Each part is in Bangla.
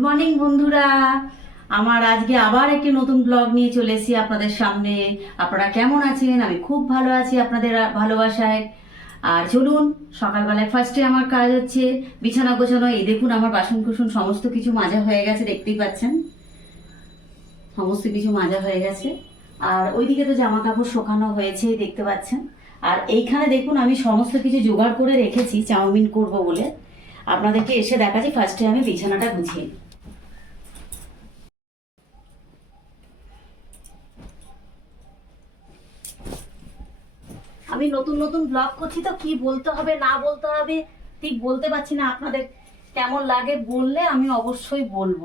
গুড মর্নিং বন্ধুরা। আমার আজকে আবার একটি নতুন ব্লগ নিয়ে চলে এসেছি আপনাদের সামনে। আপনারা কেমন আছেন? আমি খুব ভালো আছি আপনাদের ভালোবাসায়। আর চলুন, সকালবেলায় ফার্স্টে আমার কাজ হচ্ছে বিছানা গোছানো। এই দেখুন, আমার বাসন কুসন সমস্ত কিছু মাজা হয়ে গেছে, দেখতেই পাচ্ছেন। সমস্ত কিছু মাজা হয়ে গেছে। আর ওইদিকে তো জামা কাপড় শোকানো হয়েছে দেখতে পাচ্ছেন। আর এইখানে দেখুন, আমি সমস্ত কিছু জোগাড় করে রেখেছি, চাউমিন করব বলে। আপনাদেরকে এসে দেখাচ্ছি ফার্স্টে আমি বিছানাটা গুছিয়ে নিই। আমি নতুন নতুন ব্লগ করছি তো, কি বলতে হবে, না বলতে হবে, ঠিক বলতে পারছি না আপনাদের কেমন লাগে বললে আমি অবশ্যই বলব।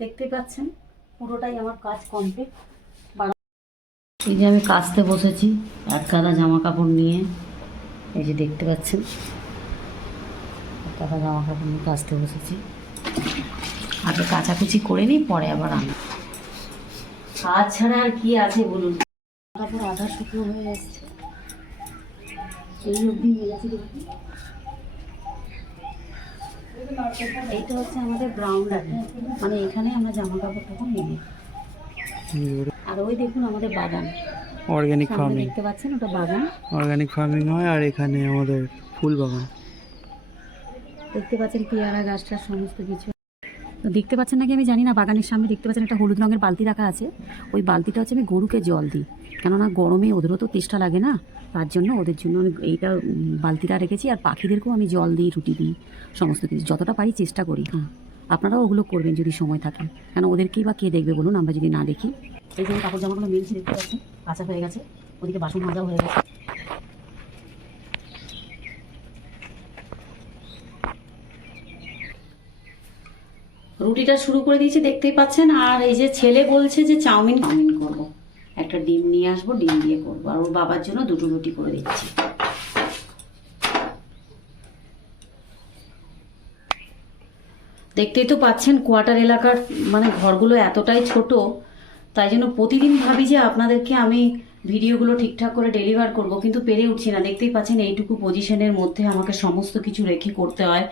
দেখতে পাচ্ছেন, পুরোটাই আমার কাজ কমপ্লিট এই যে আমি কাচতে বসেছি, এক কাদা জামা কাপড় নিয়ে। এই যে দেখতে পাচ্ছেন, এক কাদা জামা কাপড় নিয়ে কাচতে বসেছি। আগে কাচাকুচি করে নিই, পরে আবার আমি কাজ ছাড়া আর কি আছে বলুন? কাপড় আধা শুকনো হয়ে এসছে এই অবধি মেলেছি দেখুন। এইটা হচ্ছে আমাদের গ্রাউন্ডার মানে এখানে আমরা জামা কাপড় টাপড় মেলি আর ওই দেখুন আমাদের বাগান। অর্গানিক ফার্মিং দেখতে পাচ্ছেন ওটা বাগান। অর্গানিক ফার্মিং হয় আর এখানে আমাদের ফুল বাগান। দেখতে পাচ্ছেন পেয়ারা গাছটা সমস্ত কিছু। তো দেখতে পাচ্ছেন নাকি আমি জানি না বাগানের সামনে দেখতে পাচ্ছেন একটা হলুদ রঙের বালতি রাখা আছে। ওই বালতিটা হচ্ছে আমি গরুকে জল দিই। কেননা গরমে ওদেরও তো তেষ্টা লাগে না তার জন্য ওদের জন্য আমি এইটা বালতিটা রেখেছি আর পাখিদেরকেও আমি জল দিই রুটি দিই সমস্ত কিছু যতটা পারি চেষ্টা করি। হ্যাঁ আপনারাও ওগুলো করবেন যদি সময় থাকে। কেন ওদেরকেই বা কে দেখবে বলুন আমরা যদি না দেখি। এই জন্য কাপড় জামাগুলো মেলছি দেখতে পাচ্ছেন? কাঁচা হয়ে গেছে ওদিকে বাসন মাজাও হয়ে গেছে। রুটিটা শুরু করে দিয়েছি, দেখতেই পাচ্ছেন। আর এই যে ছেলে বলছে যে চাউমিন চাউমিন করব। একটা ডিম নিয়ে আসব, ডিম দিয়ে করব। আর ওর বাবার জন্য দুটো রুটি করে দিচ্ছি। দেখতেই তো পাচ্ছেন, কোয়ার্টার এলাকার মানে ঘরগুলো এতটাই ছোট, তাই জন্য প্রতিদিন ভাবি যে আপনাদেরকে আমি ভিডিওগুলো ঠিকঠাক করে ডেলিভার করব, কিন্তু পেরে উঠছি না। দেখতেই পাচ্ছেন এইটুকু পজিশনের মধ্যে আমাকে সমস্ত কিছু রেখে করতে হয়।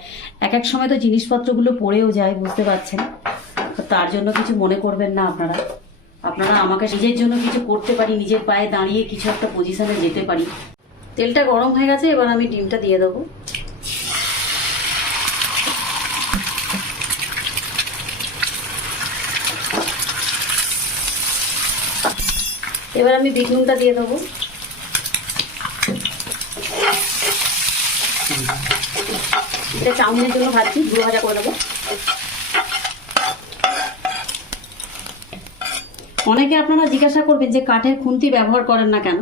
এক এক সময় তো জিনিসপত্রগুলো পড়েও যায়, বুঝতে পারছেন? তার জন্য কিছু মনে করবেন না আপনারা। আপনারা আমাকে নিজের জন্য কিছু করতে পারি, নিজের পায়ে দাঁড়িয়ে কিছু একটা পজিশনে যেতে পারি। তেলটা গরম হয়ে গেছে, এবার আমি ডিমটা দিয়ে দেবো। এবার আমি বিট নুনটা দিয়ে দেবো। এটা চাউমিনের জন্য ভাজছি, গুঁড়ো ভাজা করে দেবো। অনেকে আপনারা জিজ্ঞাসা করবেন যে কাঠের খুন্তি ব্যবহার করেন না কেন?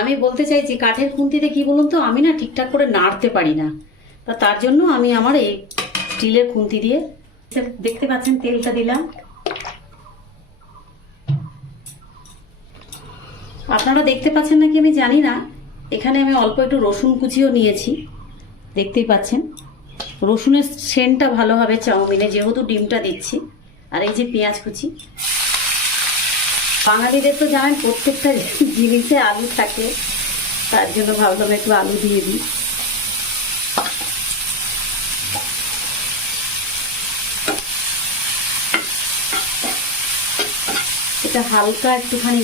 আমি বলতে চাইছি, কাঠের খুন্তিতে কি বলুন তো, আমি না ঠিকঠাক করে নাড়তে পারি না। তা তার জন্য আমি আমার এই স্টিলের খুন্তি দিয়ে, দেখতে পাচ্ছেন তেলটা দিলাম। আপনারা দেখতে পাচ্ছেন নাকি আমি জানি না। এখানে আমি অল্প একটু রসুন কুচিও নিয়েছি। দেখতেই পাচ্ছেন। রসুনের সেন্টটা ভালো হবে চাউমিনে, যেহেতু ডিমটা দিচ্ছি। আর এই যে পেঁয়াজ কুচি। বাঙালিদের তো জানেন, প্রত্যেকটা জিনিসে আলু থাকে। তার জন্য ভাবলাম একটু আলু দিয়ে দিই। এটা হালকা একটুখানি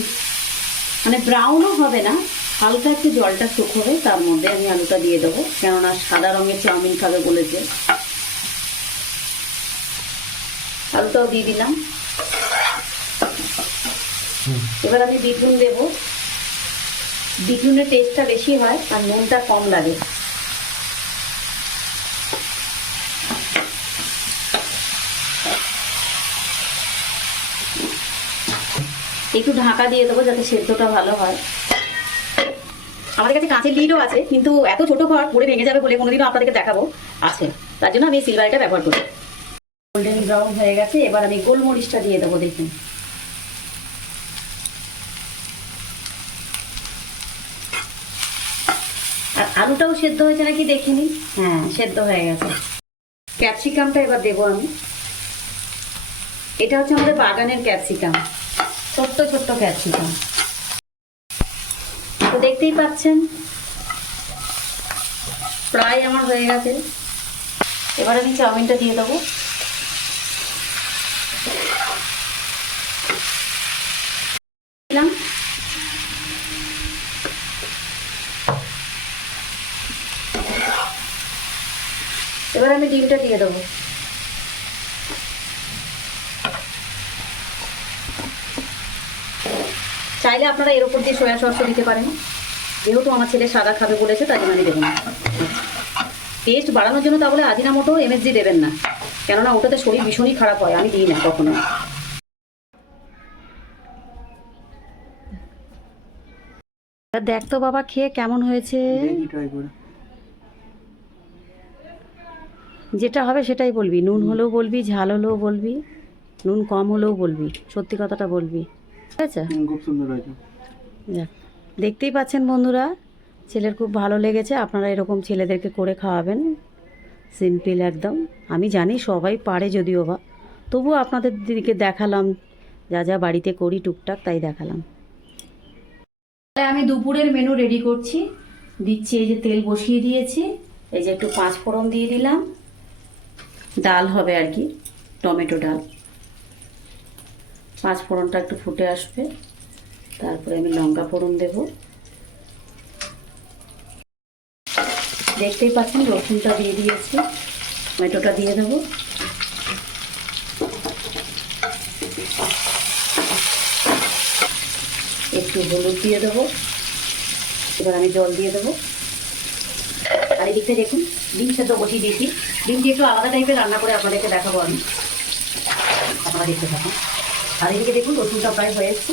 মানে ব্রাউনও হবে না, হালকা একটু জলটা শুকোবে, তার মধ্যে আমি আলুটা দিয়ে দেবো। কেননা সাদা রঙের চাউমিন খাবে বলেছে। আলুটাও দিয়ে দিলাম। এবার আমি বিঘুন দেবো। বিঘুনের টেস্টটা বেশি হয়, আর নুনটা কম লাগে। একটু ঢাকা দিয়ে দেবো যাতে সেদ্ধটা ভালো হয়। আমাদের কাছে কাঁচের লিডও আছে, কিন্তু এত ছোট ঘর পরে ভেঙে যাবে বলে কোনোদিনও আপনাদেরকে দেখাবো। আছে তার জন্য আমি সিলভারটা ব্যবহার করি। গোল্ডেন ব্রাউন হয়ে গেছে, এবার আমি গোলমরিচটা দিয়ে দেবো, দেখুন। আর আলুটাও সেদ্ধ হয়েছে নাকি দেখিনি? হ্যাঁ সেদ্ধ হয়ে গেছে। ক্যাপসিকামটা এবার দেবো আমি। এটা হচ্ছে আমাদের বাগানের ক্যাপসিকাম। ছোট্ট ছোট্ট ক্যাপসিকাম। তো দেখতেই পাচ্ছেন, প্রায় আমার হয়ে গেছে। এবার আমি চাউমিনটা দিয়ে দেবো। এবার আমি ডিমটা দিয়ে দেবো। চাইলে আপনারা এর উপর দিয়ে সয়া সসও দিতে পারেন। যেহেতু আমার ছেলে সাদা খাবে বলেছে তাই জন্য আমি দেবো না। টেস্ট বাড়ানোর জন্য তাহলে আজিনামোটো এমএসজি দেবেন না। কেননা ওটাতে শরীর ভীষণই খারাপ হয় আমি দিই না কখনো। দেখ তো বাবা খেয়ে কেমন হয়েছে? যেটা হবে সেটাই বলবি। নুন হলেও বলবি ঝাল হলেও বলবি নুন কম হলেও বলবি। সত্যি কথাটা বলবি। আছে? খুব সুন্দর হয়েছে দেখতেই পাচ্ছেন বন্ধুরা ছেলের খুব ভালো লেগেছে আপনারা এরকম ছেলেদেরকে করে খাওয়াবেন সিম্পল একদম। আমি জানি সবাই পারে যদিও বা তবুও আপনাদের দিকে দেখালাম যা যা বাড়িতে করি টুকটাক তাই দেখালাম। তাহলে আমি দুপুরের মেনু রেডি করছি দিচ্ছি এই যে তেল বসিয়ে দিয়েছি এই যে একটু পাঁচ ফোড়ন দিয়ে দিলাম ডাল হবে আর কি টমেটো ডাল। পাঁচ ফোড়নটা একটু ফুটে আসবে। তারপরে আমি লঙ্কা ফোড়ন দেব। দেখতেই পাচ্ছেন, রসুনটা দিয়ে দিয়েছি। টমেটোটা দিয়ে দেবো। একটু হলুদ দিয়ে দেবো। এবার আমি জল দিয়ে দেবো। আর এদিকটা দেখুন, ডিম সেদ্ধ বসিয়ে দিয়েছি। ডিমটি একটু আলাদা টাইপের রান্না করে আপনাদেরকে দেখাবো আমি। আপনারা দেখতে থাকুন। আর এদিকে দেখুন, রসুনটা প্রায় হয়ে এসছে।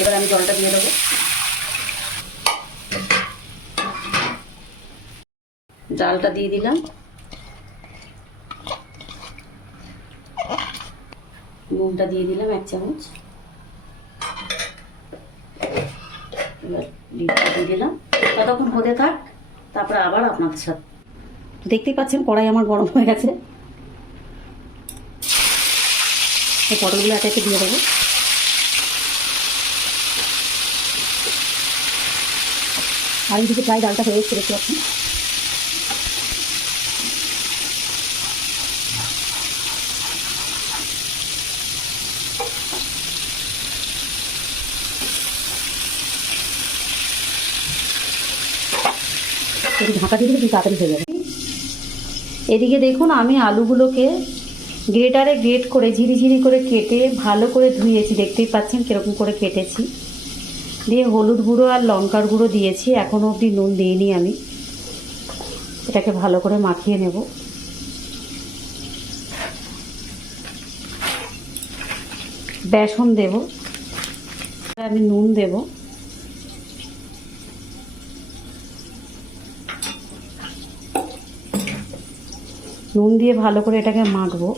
এবার আমি জলটা দিয়ে দেবো। ডালটা দিয়ে দিলাম। নুনটা দিয়ে দিলাম এক চামচ। এবার দিয়ে দিলাম। ততক্ষণ হতে থাক, তারপরে আবার আপনাদের সাথে দেখতেই পাচ্ছেন, কড়াই আমার গরম হয়ে গেছে। এই পটলগুলো একে একে দিয়ে দেবো। আর এদিকে প্রায় ডালটা হয়ে এসছে, দেখতে ঢাকা দিয়ে দিলে তাড়াতাড়ি হয়ে যাবে। এদিকে দেখুন, আমি আলুগুলোকে গ্রেটারে গ্রেট করে, ঝিরিঝিরি করে কেটে ভালো করে ধুয়েছি। দেখতেই পাচ্ছেন কীরকম করে কেটেছি। দিয়ে হলুদ গুঁড়ো আর লঙ্কার গুঁড়ো দিয়েছি। এখনও অবধি নুন দিইনি আমি। এটাকে ভালো করে মাখিয়ে নেব। বেসন দেব। আমি নুন দেব। নুন দিয়ে ভালো করে এটাকে মাখবো।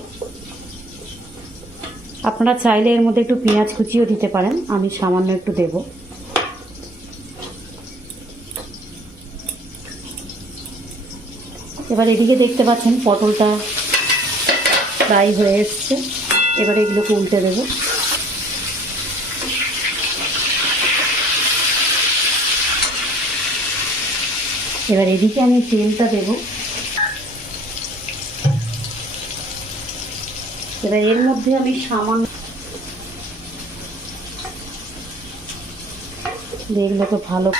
আপনারা চাইলে এর মধ্যে একটু পেঁয়াজ কুচিও দিতে পারেন, আমি সামান্য একটু দেব। এবার এদিকে দেখতে পাচ্ছেন পটলটা ফ্রাই হয়ে এসছে। এবার এগুলোকে উল্টে দেবো। এবার এদিকে আমি তেলটা দেবো। এবার এর মধ্যে আমি সামান্য দেখলে তো ভালো।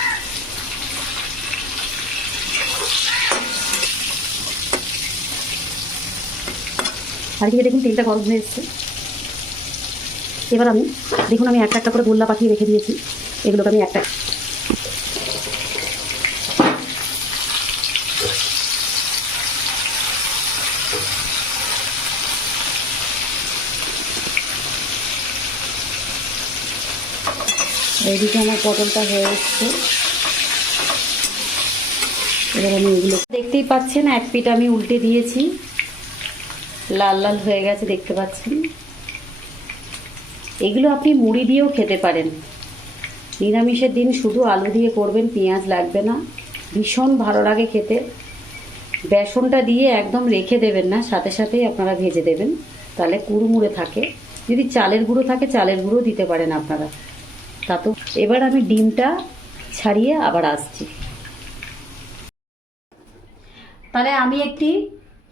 আর এদিকে দেখুন তেলটা গরম হয়ে এসছে। এবার আমি, দেখুন আমি একটা একটা করে গোল্লা পাঠিয়ে রেখে দিয়েছি। এগুলোকে আমি একটা এইদিকে আমার পটলটা হয়ে এসছে। এবার আমি এগুলো দেখতেই পাচ্ছেন, এক পিঠ আমি উল্টে দিয়েছি। লাল লাল হয়ে গেছে, দেখতে পাচ্ছেন? এগুলো আপনি মুড়ি দিয়েও খেতে পারেন। নিরামিষের দিন শুধু আলু দিয়ে করবেন, পেঁয়াজ লাগবে না। ভীষণ ভালো লাগে খেতে। বেসনটা দিয়ে একদম রেখে দেবেন না, সাথে সাথেই আপনারা ভেজে দেবেন। তাহলে কুড়মুড়ে থাকে। যদি চালের গুঁড়ো থাকে, চালের গুঁড়ো দিতে পারেন আপনারা। তা তো এবার আমি ডিমটা ছাড়িয়ে আবার আসছি। তাহলে আমি একটি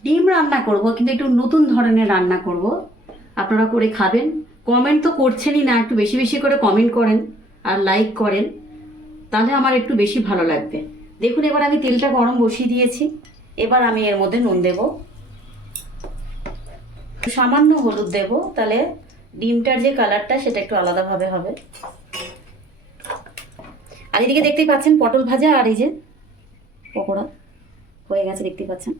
ডিম রান্না করব, কিন্তু একটু নতুন ধরনের রান্না করব। আপনারা করে খাবেন। কমেন্ট তো করছেনই না, একটু বেশি বেশি করে কমেন্ট করেন আর লাইক করেন, তাহলে আমার একটু বেশি ভালো লাগবে। দেখুন, এবার আমি তেলটা গরম বসিয়ে দিয়েছি। এবার আমি এর মধ্যে নুন দেব। সামান্য হলুদ দেব, তাহলে ডিমটার যে কালারটা সেটা একটু আলাদাভাবে হবে। আর এদিকে দেখতেই পাচ্ছেন পটল ভাজা আর এই যে পকোড়া। হয়ে গেছে, দেখতেই পাচ্ছেন।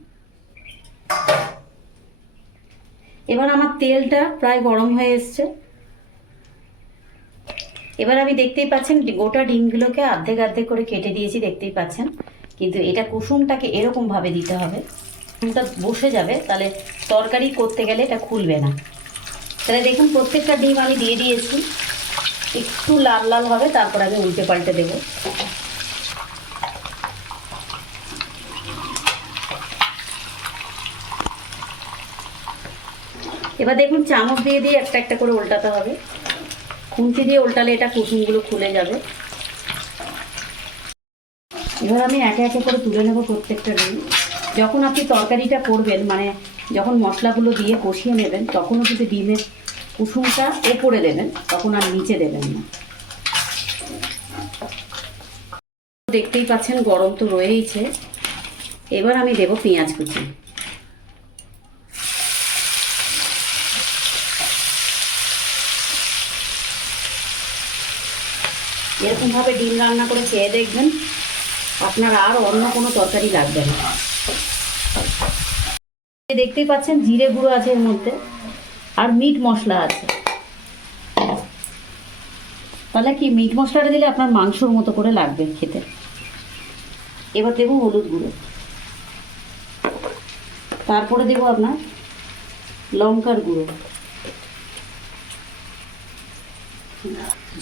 এবার আমার তেলটা প্রায় গরম হয়ে এসছে। এবার আমি দেখতেই পাচ্ছেন গোটা ডিমগুলোকে অর্ধেক অর্ধেক করে কেটে দিয়েছি, দেখতেই পাচ্ছেন। কিন্তু এটা কুসুমটাকে এরকম ভাবে দিতে হবে। কুসুমটা বসে যাবে, তাহলে তরকারি করতে গেলে এটা খুলবে না। তাহলে দেখুন, প্রত্যেকটা ডিম আমি দিয়ে দিয়েছি। একটু লাল লাল হবে, তারপর আমি উল্টে পাল্টে দেবো। এবার দেখুন, চামচ দিয়ে দিয়ে একটা একটা করে উল্টাতে হবে। খুন্তি দিয়ে উল্টালে এটা কুসুমগুলো খুলে যাবে। এবার আমি একে একে করে তুলে নেব প্রত্যেকটা ডিম যখন আপনি তরকারিটা করবেন মানে যখন মশলাগুলো দিয়ে কষিয়ে নেবেন, তখনও যদি ডিমের কুসুমটা ওপরে দেবেন, তখন আর নিচে দেবেন না। দেখতেই পাচ্ছেন, গরম তো রয়েইছে। এবার আমি দেব পেঁয়াজ কুচি। এরকমভাবে ডিম রান্না করে খেয়ে দেখবেন, আপনার আর অন্য কোনো তরকারি লাগবে না। দেখতেই পাচ্ছেন, জিরে গুঁড়ো আছে এর মধ্যে। আর মিট মশলা আছে। তাহলে কি মিট মশলাটা দিলে আপনার মাংসর মতো করে লাগবে খেতে? এবার দেবো হলুদ গুঁড়ো। তারপরে দেবো আপনার লঙ্কার গুঁড়ো।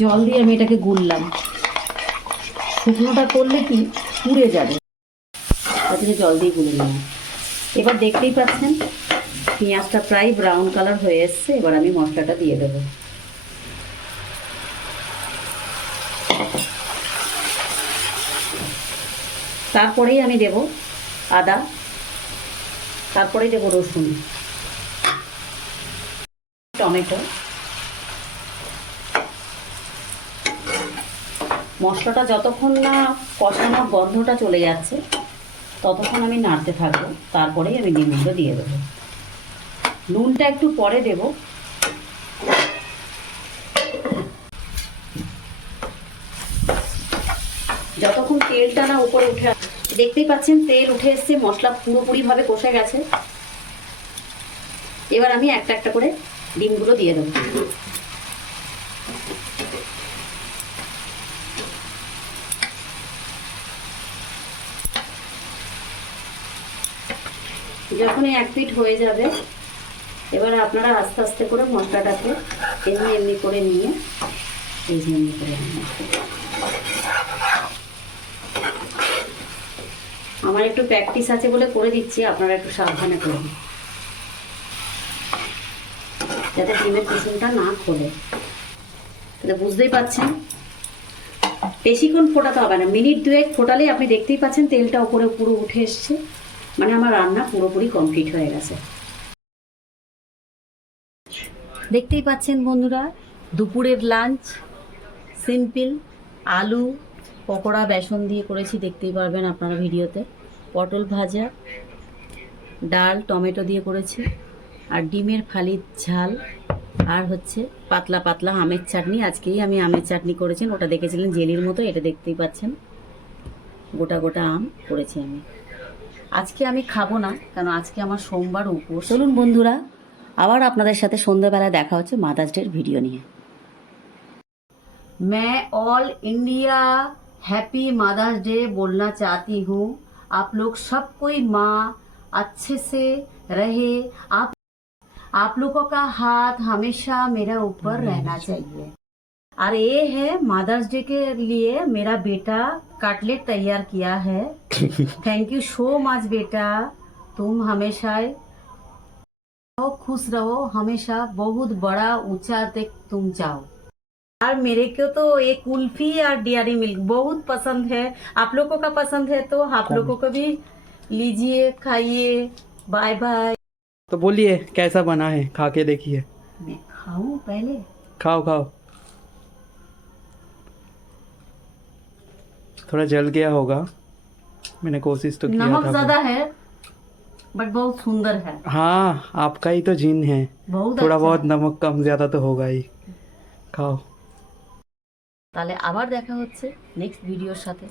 জল দিয়ে আমি এটাকে গুললাম। শুকনোটা করলে কি পুড়ে যাবে? তার জল দিয়ে গুলে নিলাম। এবার দেখতেই পাচ্ছেন পেঁয়াজটা প্রায় ব্রাউন কালার হয়ে এসছে, এবার আমি মশলাটা দিয়ে দেবো। তারপরেই আমি দেব আদা, তারপরেই দেব রসুন, টমেটো। মশলাটা যতক্ষণ না কষানোর গন্ধটা চলে যাচ্ছে, ততক্ষণ আমি নাড়তে থাকব, তারপরেই আমি ডিমগুলো দিয়ে দেবো। নুনটা একটু পরে দেব। যতক্ষণ তেলটা না উপরে উঠে দেখতেই পাচ্ছেন, তেল উঠে এসছে, মশলা পুরোপুরিভাবে কষে গেছে। এবার আমি একটা একটা করে ডিমগুলো দিয়ে দেবো। যখনই এক ফিট হয়ে যাবে এবার আপনারা আস্তে আস্তে করে মশলাটাকে এমনি এমনি করে নিয়ে এই যে এমনি করে আমার একটু প্র্যাকটিস আছে বলে করে দিচ্ছি, আপনারা একটু সাবধানে করুন যাতে ডিমের কুসুমটা না খোলে। তাহলে বুঝতেই পাচ্ছেন? বেশিক্ষণ ফোটাতে হবে না। মিনিট দুয়েক ফোটালেই আপনি দেখতেই পাচ্ছেন তেলটা উপরে পুরো উঠে এসছে। মানে আমার রান্না পুরোপুরি কমপ্লিট হয়ে গেছে। দেখতেই পাচ্ছেন বন্ধুরা, দুপুরের লাঞ্চ সিম্পল আলু, পকোড়া, বেসন দিয়ে করেছি, দেখতেই পারবেন আপনারা ভিডিওতে। পটল ভাজা, ডাল, টমেটো দিয়ে করেছি, আর ডিমের ফালির ঝাল, আর হচ্ছে পাতলা পাতলা আমের চাটনি। আজকেই আমি আমের চাটনি করেছেন ওটা দেখেছিলেন জেলির মতো, এটা দেখতেই পাচ্ছেন। গোটা গোটা আম করেছি আমি। আজকে আমি খাব না কারণ আজকে আমার সোমবার উপোস। চলুন বন্ধুরা আবার আপনাদের সাথে সন্ধ্যাবেলা দেখা হচ্ছে মাদার্স ডের ভিডিও নিয়ে मैं all India happy mothers day बोलना चाहती हूँ आप लोग सब कोई माँ अच्छे से रहे आप आप लोगों का हाथ हमेशा मेरा ऊपर रहना चाहिए और ये है मदर्स डे के लिए मेरा बेटा कटलेट तैयार किया है थैंक यू सो मच बेटा तुम हमेशा रहो खुश रहो हमेशा बहुत बड़ा ऊँचा तक तुम जाओ। और मेरे को तो ये कुल्फी और डियरी मिल्क बहुत पसंद है। आप लोगों का पसंद है तो आप लोगों को भी लीजिए खाइए बाय बाय तो बोलिए कैसा बना है? खा के देखिए। मैं खाऊं पहले? खाओ खाओ। थोड़ा जल गया होगा। मैंने कोशिश तो किया नमक ज़्यादा है बट बहुत सुंदर है हाँ आपका ही तो जिन है बहुत थोड़ा अच्छा बहुत है। नमक कम ज्यादा तो होगा ही खाओ তাহলে আবার দেখা হচ্ছে নেক্সট ভিডিওর সাথে